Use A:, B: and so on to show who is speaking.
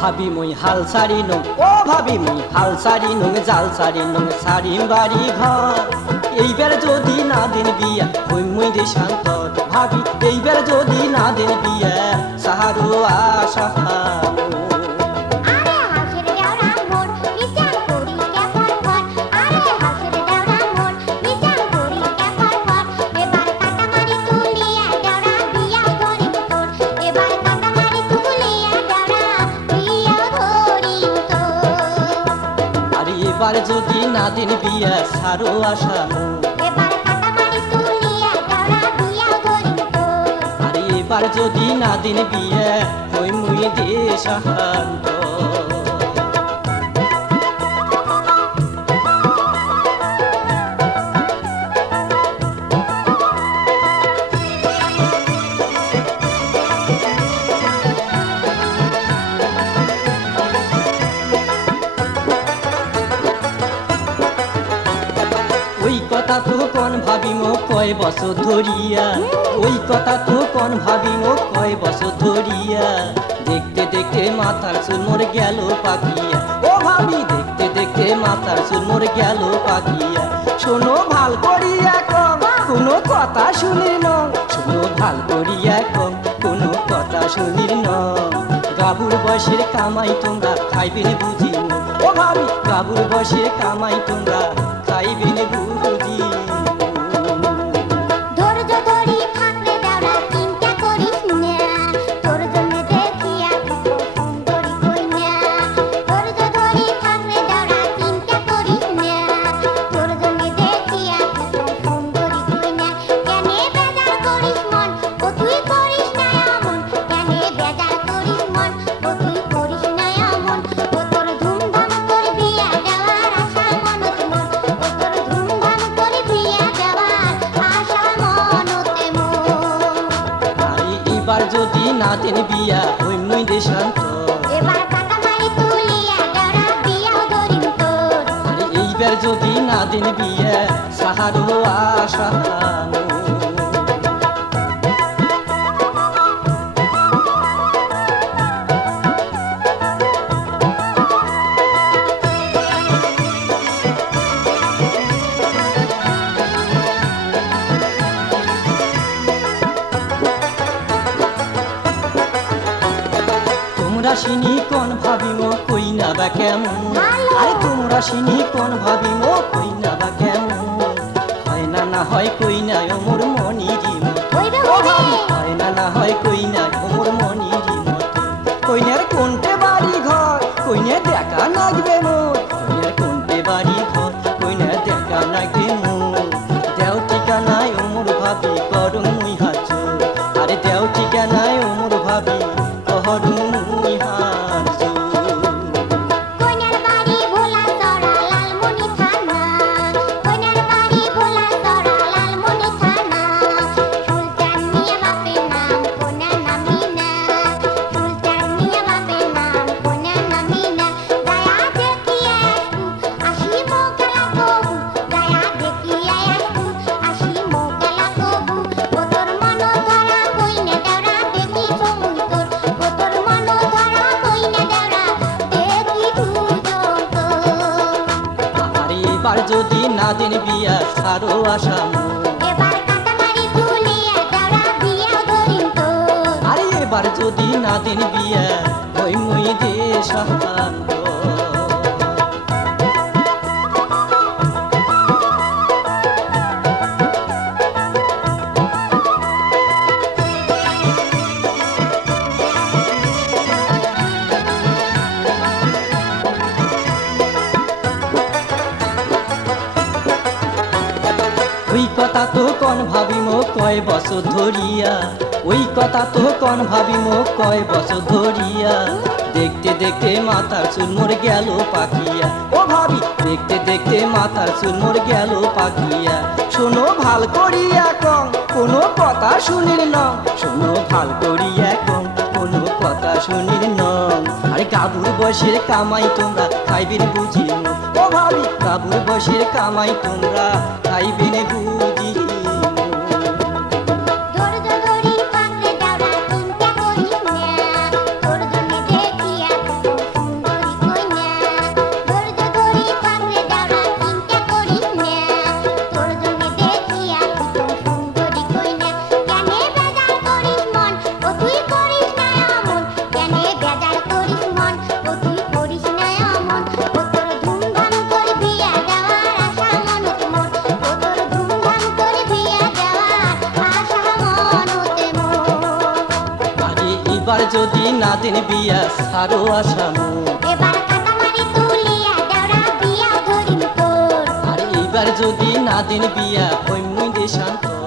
A: ভাবি মুই হাল সারি নং, ও ভাবি মুই হাল সারি নং, জাল সারি নং, সারি বাড়ি ঘর। এইবার যদি না দিন বিয়া ওই মুই দে শান্তর ভাবি, এইবার যদি না দিন বিয়া, সাহারু আশা
B: এবার
A: যদি না দিন বিয়া সারো আশা। আর এবার যদি না দিন বিয়া ওই মুই দেশান্তর কথা তো কোন ভাবিম, কয় বছর ধরিয়া? ওই কথা তো কোন ভাবিম, কয় বছর ধরিয়া? দেখতে দেখতে মাথার চুল মোর গেল পাকিয়া ও ভাবি, দেখতে দেখতে মাথার চুল মোর গেল পাকিয়া শোনো ভালো করিয়া কম কোনো কথা শুনি ন। শোনো ভালো করিয়া কম কোনো কথা শুনি ন। গাবুর বয়সের কামাই তোমরা খাইবেন বুঝি ও ভাবি গাবুর বয়সের কামাই তোমরা খাইবেন বুঝি যদি না দেন বিয়া ওই মুই
B: তোর।
A: আরে এইবার যদি না দেন বিয়া সাহারো আশা সিনি কোন ভাবিম কই না বা কেমন?
B: ভালো।
A: আরে তোমরা সিনি কোন ভাবিম কই না বা কেমন? হয় না না হয় কই না দিন বিয়া
B: আরও আশা।
A: আরে এবার যদি না দিন বিয়া ওই মুই দেশান্ত কথা তো কন ভাবিম কয় বছর ধরিয়া? ওই কথা তো কন ভাবিম কয় বছর ধরিয়া? দেখতে দেখতে মাথার চুল মোর গেল পাখিয়া। ও ভাবি, দেখতে দেখতে মাথার চুল মোর গেল পাখিয়া। শোনো ভালো করিয়া কম, কোনো কথা শুনির ন শোনো ভালো করিয়া কম, কোনো কথা শুনির ন আরে কাবুর বসের কামাই তোমরা খাইবেন বুঝি ভাবি কাবুর বসের কামাই তোমরা বিনে বুঝি যদি না দিন বিয়া সারো আসাম।
B: এবার
A: আর এইবার যদি না দিন বিয়া ওই মুই দেশান্তর।